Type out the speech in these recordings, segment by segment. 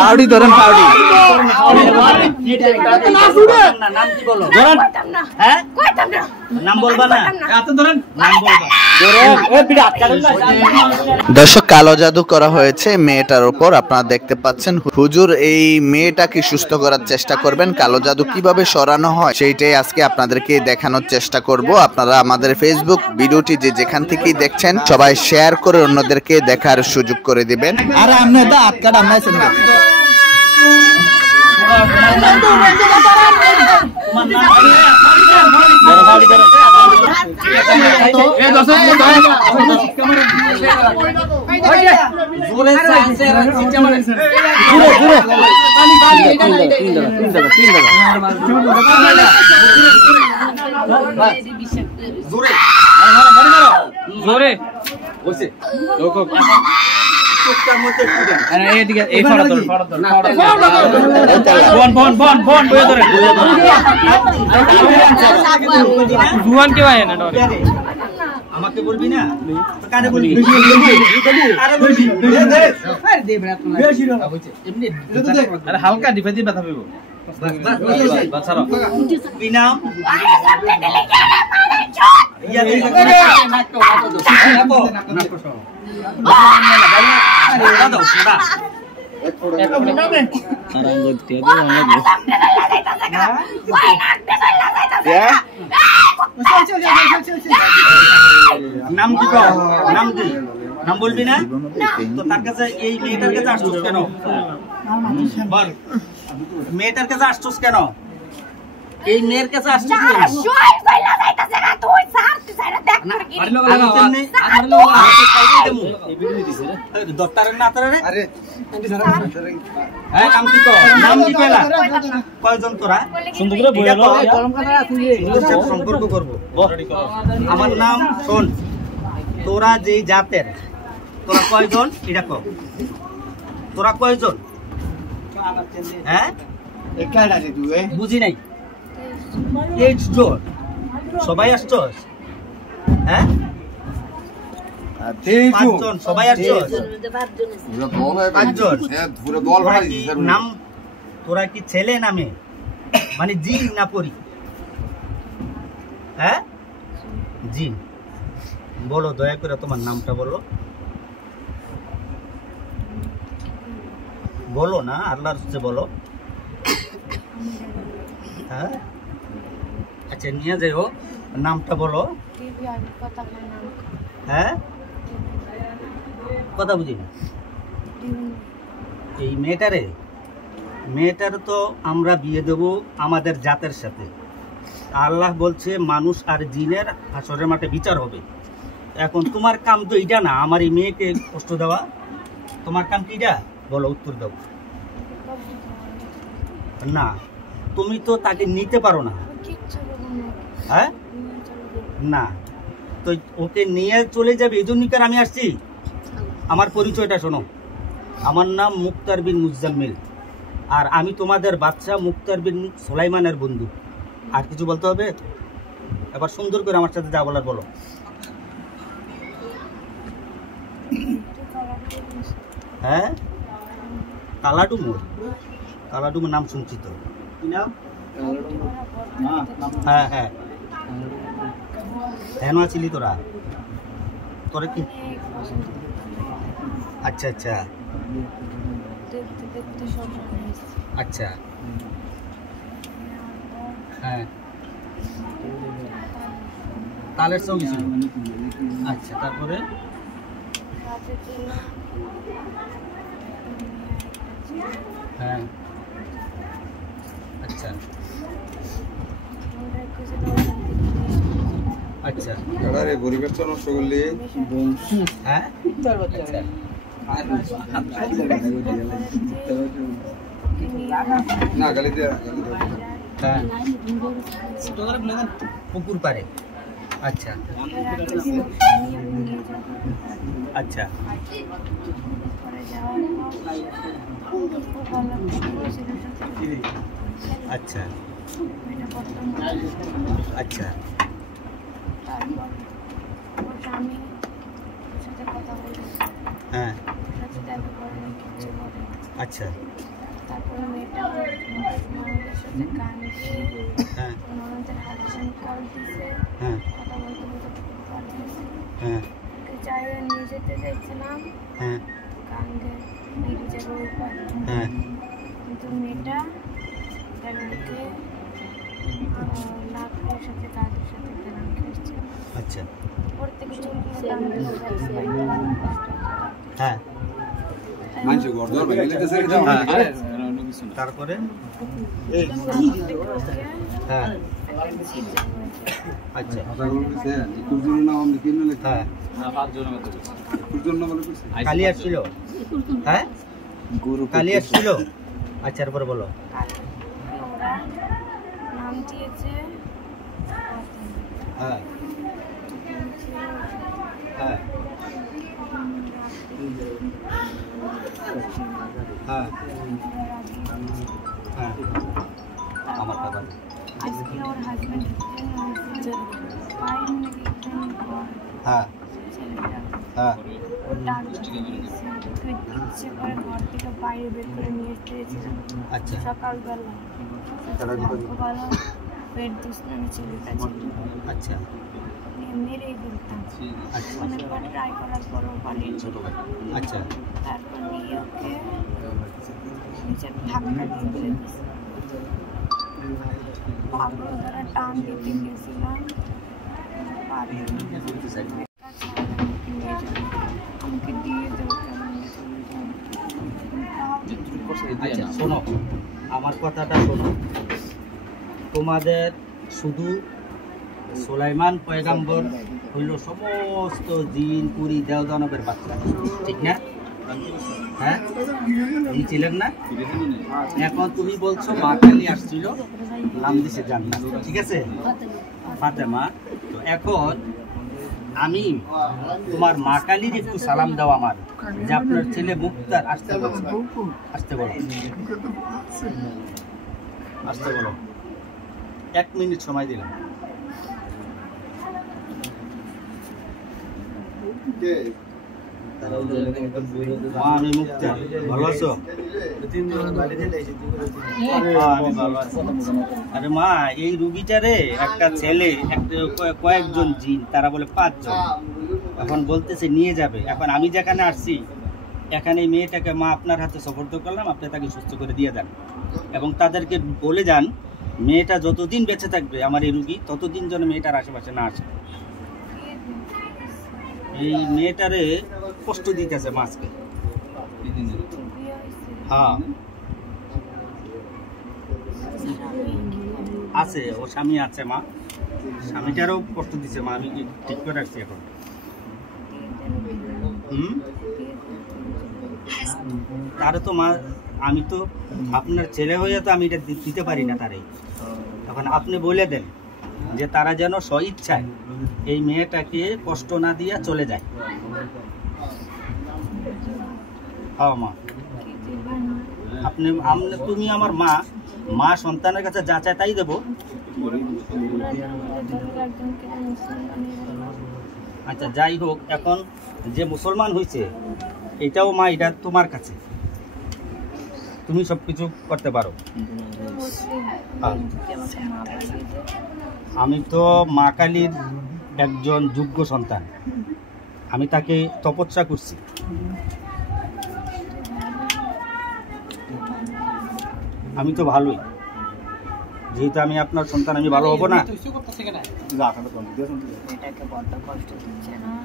পাউডি ধরেন, পাউডি। নাম কি বলো? হ্যাঁ নাম বলবা না, ধরেন নাম বলবা। দর্শক, কালো জাদু করা হয়েছে মেয়েটার উপর। আপনারা দেখতে পাচ্ছেন হুজুর এই মেয়েটাকে সুস্থ করার চেষ্টা করবেন। কালো জাদু কিভাবে সরানো হয় সেইটাই আজকে আপনাদেরকে দেখানোর চেষ্টা করব। আপনারা আমাদের ফেসবুক ভিডিওটি যে যেখান থেকেই দেখছেন সবাই শেয়ার করে অন্যদেরকে দেখার সুযোগ করে দিবেন। আর আপনি তো আটকাটা আমনাইছেন না। আমাকে বলবি না, কানে বলবি। হালকা ডিফেন্সি ব্যথা পেব। কি নাম? নাম কি? নাম কি? নাম বলবি না তো? তার কাছে এই মেয়েটার কাছে আসছিস কেন? বল, মেয়েটার কাছে আসছিস কেন? এই মেয়ের কাছে আসছিস কেন? কয়জন তোরা? সম্পর্ক করবো। আমার নাম শোন, তোরা যেই জাতের, তোরা কয়জন এটা কর। তোরা কয়জন? হ্যাঁ বুঝি নাই। সবাই আসছস? হ্যাঁ সবাই আসছস? নাম তোরা কি ছেলে নামে মানে জিন না পরি? হ্যাঁ জিন। বলো দয়া করে তোমার নামটা বলো। বলো না, আল্লাহর হচ্ছে বলো। হ্যাঁ আচ্ছা নিয়ে যাও, নামটা বলো। হ্যাঁ কথা বুঝি না। এই মেয়েটার তো আমরা বিয়ে দেব আমাদের জাতের সাথে। আল্লাহ বলছে মানুষ আর জিনের হাসরের মাঠে বিচার হবে। এখন তোমার কাম তো এটা না, আমার এই মেয়েকে কষ্ট দেওয়া। তোমার কাম কি এটা? বলো, উত্তর দাও। না, তুমি তো তাকে নিতে পারো না। হ্যাঁ না, তো ওকে নিয়ে চলে যাবে এই জন্যই আমি আসছি। আমার পরিচয়টা শোনো, আমার নাম মুক্তার বিন মুজাম্মিল, আর আমি তোমাদের বাচ্চা মুক্তার বিন সুলাইমানের বন্ধু। আর কিছু বলতে হবে? এবার সুন্দর করে আমার সাথে যা বলার বলো। হ্যাঁ কালাডুমুর, কালাডুমুর নাম শুনছি তো। হ্যাঁ হ্যাঁ হেন আছিলি তোরা? তোরা কি? আচ্ছা আচ্ছা আচ্ছা হ্যাঁ তালের সঙ্গে ছিল। আচ্ছা তারপরে? হ্যাঁ আচ্ছা আচ্ছা পরিবেশটা নষ্ট করলে হ্যাঁ না গালি দিয়ে পুকুর পারে। আচ্ছা আচ্ছা আচ্ছা আচ্ছা হ্যাঁ আচ্ছা তারপরে মেয়েটা ননদের সাথে গান গিয়ে হ্যাঁ ননদের হাজবেন্ড কল দিছে, হ্যাঁ কথা বলতে বলতে কল দিছে। হ্যাঁ ওকে চাইলে নিয়ে যেতে চাইছিলাম হ্যাঁ গাঙ্গে ব্রিজের ওই পারে, হ্যাঁ কিন্তু মেয়েটা তাদেরকে লাকড়ির সাথে গাছের সাথে গান খেয়েছে। আচ্ছা ওর থেকে চুলগুলো টান দিল গাছে, হ্যাঁ মানুষ গর্দর ভেঙে লিতেছে এটা হ্যাঁ। তারপরে হ্যাঁ আচ্ছা কথা বলতেছে কুরজুর নাম আমি কিনে লেখা হ্যাঁ কুরজুর নাম বলে কইছে কালি আসছিল হ্যাঁ কালি আসছিল আচ্ছা এরপরে বলো ওরা নাম দিয়েছে হ্যাঁ হ্যাঁ হ্যাঁ হ্যাঁ আমার কথা আজকে ওর হাজবেন্ড পায়ের নাকি হ্যাঁ ছেলেটা হ্যাঁ ওর ডাক দিয়েছে, ওকে ইচ্ছে করে ঘর থেকে বাইরে বের করে নিয়ে এসেছিলাম আচ্ছা সকালবেলা। ভাগ্যভালো পেট দুষ্ণামি ছেলেটা ছিল, আচ্ছা নিয়ে মেরেই ফেলতাম। আচ্ছা অনেকবার ট্রাই করার পরও পালিয়ে ছোট ভাই। আচ্ছা তারপর নিয়ে ওকে নিচে ধাক্কা দিয়ে ফেলে দিয়েছে। পাগল দ্বারা টান দিতে গেছিলাম, আমাকে দিয়ে দেবো আচ্ছা শোনো আমার কথাটা শোনো, তোমাদের শুধু সুলাইমান পয়গাম্বর হইল সমস্ত জিন পুরি দেওদানবের বাচ্চা, ঠিক না? হ্যাঁ উনি ছিলেন না? এখন তুমি বলছো মা কালী আসছিল, নাম দিছে জান্নাত, ঠিক আছে ফাতেমা। তো এখন আমি তোমার মা কালীর একটু সালাম দাও আমার, যে আপনার ছেলে মুক্তার আসতে বলছে, আসতে বলো, আসতে বলো। 1 মিনিট সময় দিলাম। মা আমি মুক্তা, ভালো আছো? আমি ভালো আছি। আরে মা এই রুগীটারে একটা ছেলে একটা কয়েকজন জিন, তারা বলে 5 জন, এখন বলতেছে নিয়ে যাবে। এখন আমি যেখানে আসছি এখানে এই মেয়েটাকে মা আপনার হাতে সুপর্দ করলাম, আপনি তাকে সুস্থ করে দিয়ে দেন এবং তাদেরকে বলে যান মেয়েটা যতদিন বেঁচে থাকবে আমার এই রুগী ততদিন যেন মেয়েটার আশেপাশে না আসে। এই মেয়েটারে কষ্ট দিতেছে মাছকে। হ্যাঁ আছে, ও স্বামী আছে মা, স্বামীটারও কষ্ট দিচ্ছে মা, আমি ঠিক করে রাখছি এখন। তারে তো মা আমি তো আপনার ছেলে হয়ে তো আমি এটা দিতে পারি না তারে। তখন আপনি বলে দেন যে তারা যেন স্বইচ্ছায় এই মেয়েটাকে কষ্ট না দিয়ে চলে যায়। হ্যাঁ মা আপনি তুমি আমার মা, মা সন্তানের কাছে যা চায় তাই দেবো। আচ্ছা যাই হোক, এখন যে মুসলমান হয়েছে এটাও মা, এটা তোমার কাছে, তুমি সবকিছু করতে পারো। আমি তো মা কালীর একজন যোগ্য সন্তান, আমি তাকে তপস্যা করছি। আমি তো ভালোই, যেহেতু আমি আপনার সন্তান, আমি ভালো হব না?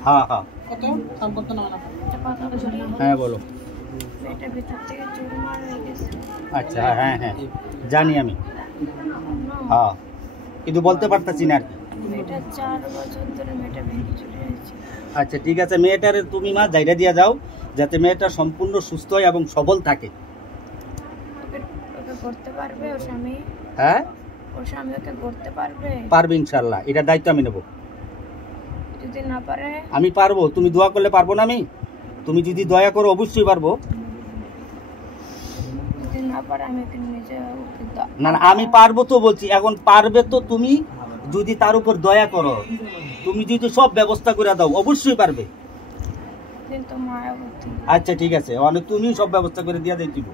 হ্যাঁ হ্যাঁ হ্যাঁ বলো। আচ্ছা হ্যাঁ হ্যাঁ জানি আমি, হ্যাঁ কিন্তু বলতে পারতেছি না আর কি। আচ্ছা ঠিক আছে, মেয়েটার তুমি মা জায়গা দিয়ে যাও যাতে মেয়েটা সম্পূর্ণ সুস্থ হয় এবং সবল থাকে। করতে পারবে ওর স্বামী? হ্যাঁ ওর স্বামী ওকে করতে পারবে? পারবে ইনশাআল্লাহ, এটা দায়িত্ব আমি নেব। যদি না পারে? আমি পারবো, তুমি দোয়া করলে পারবো না আমি? তুমি যদি দয়া করো অবশ্যই পারবো। যদি না পারে আমি ওকে নিজে না না আমি পারবো তো বলছি, এখন পারবে তো তুমি যদি তার উপর দয়া করো, তুমি যদি সব ব্যবস্থা করে দাও অবশ্যই পারবে। কিন্তু মায়াবতী। আচ্ছা ঠিক আছে, মানে তুমি সব ব্যবস্থা করে দিয়া দেই দিব।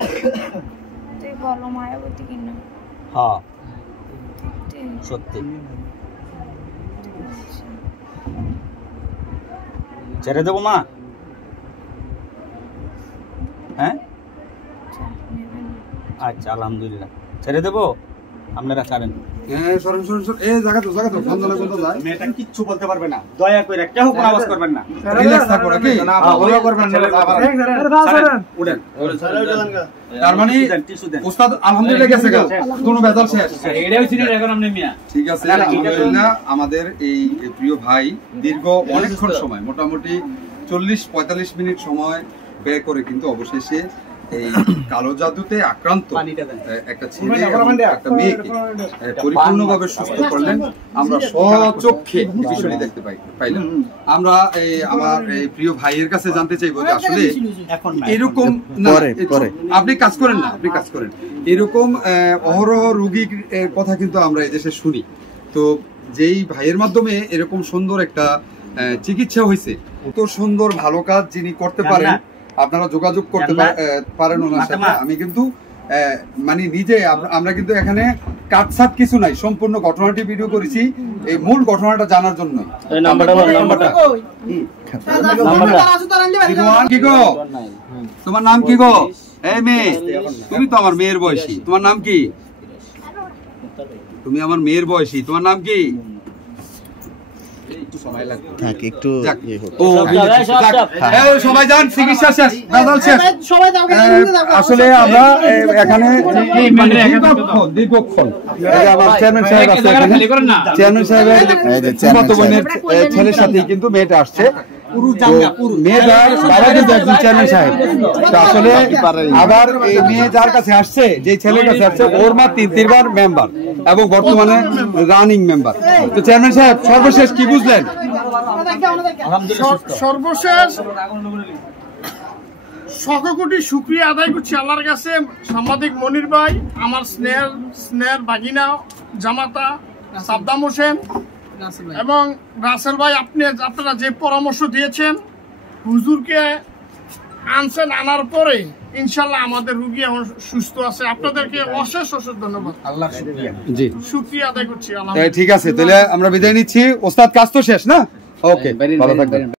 তুই বলো মায়াবতী কিনা। হ্যাঁ সত্যি? সত্যি। আচ্ছা। ছেড়ে দেবো মা? হ্যাঁ চাপ নেবেন না। আচ্ছা আলহামদুলিল্লাহ, ছেড়ে দেবো, আপনারা ছাড়েন। হ্যাঁ সরেন সরেন সরেন, এই জায়গা তো সন্ধানে কোথাও যায়। মেয়েটা কিচ্ছু বলতে পারবে না, দয়া করে একটা হোক আওয়াজ করবেন না। রিল্যাক্স থাকো নাকি? ওরা করবেন না, ছাড়েন, উঠেন। তার মানে টিস্যু দেন। ওস্তাদ আলহামদুলিল্লাহ গেছে গা, কোনো বেজাল শেষ। এটাও চিনি এখন আপনি মিয়া। ঠিক আছে, আলহামদুলিল্লাহ আমাদের এই প্রিয় ভাই দীর্ঘ অনেকক্ষণ সময়, মোটামুটি 40-45 মিনিট সময় ব্যয় করে কিন্তু অবশেষে এই কালো জাদুতে আক্রান্ত একটা ছেলে এবং একটা মেয়েকে পরিপূর্ণভাবে সুস্থ করলেন। আমরা স্বচক্ষে বিষয়টি দেখতে পাইলাম। আমরা আমার এই প্রিয় ভাইয়ের কাছে জানতে চাইবো যে আসলে এখন এরকম না, আপনি কাজ করেন না, আপনি কাজ করেন, এরকম অহরহ রোগীর কথা কিন্তু আমরা এদেশে শুনি। তো যেই ভাইয়ের মাধ্যমে এরকম সুন্দর একটা চিকিৎসা হয়েছে, এত সুন্দর ভালো কাজ যিনি করতে পারেন, আপনারা যোগাযোগ করতে পারেন ওনার সাথে। আমি কিন্তু মানে নিজে আমরা কিন্তু এখানে কাটছাট কিছু নাই, সম্পূর্ণ ঘটনাটি ভিডিও করেছি এই মূল ঘটনাটা জানার জন্য। কি গো, তোমার নাম কি গো? এই মেয়ে, তুমি তো আমার মেয়ের বয়সী, তোমার নাম কি? তুমি আমার মেয়ের বয়সী, তোমার নাম কি? সবাই যান, চিকিৎসা শেষ, বেজাল শেষ। আসলে আমরা এখানে দীর্ঘক্ষণ আমার চেয়ারম্যান সাহেব আছে, চেয়ারম্যান সাহেবের মামাতো বোনের ছেলের সাথে কিন্তু মেয়েটা আসছে। মেয়েটার বাবা কিন্তু একজন চেয়ারম্যান সাহেব। আসলে আবার এই মেয়ে যার কাছে আসছে, যে ছেলের কাছে আসছে, ওর মা 3 মেম্বার এবং বর্তমানে রানিং মেম্বার। তো চেয়ারম্যান সাহেব সর্বশেষ কি বুঝলেন? সর্বশেষ সকোটি শুকরিয়া আদায় করছি আল্লাহর কাছে। সাংবাদিক মনির ভাই, আমার স্নেহের ভাগিনা জামাতা সাদ্দাম হোসেন এবং রাসেল ভাই, আপনারা যে পরামর্শ দিয়েছেন, হুজুরকে আনছেন, আনার পরে ইনশাল্লাহ আমাদের রুগী এখন সুস্থ আছে। আপনাদেরকে অশেষ ধন্যবাদ, আল্লাহর শুকরিয়া। জি, শুকরিয়া আদায় করছি। ঠিক আছে, তাহলে আমরা বিদায় নিচ্ছি। ওস্তাদ কাজ তো শেষ না? ওকে, ভালো থাকবেন।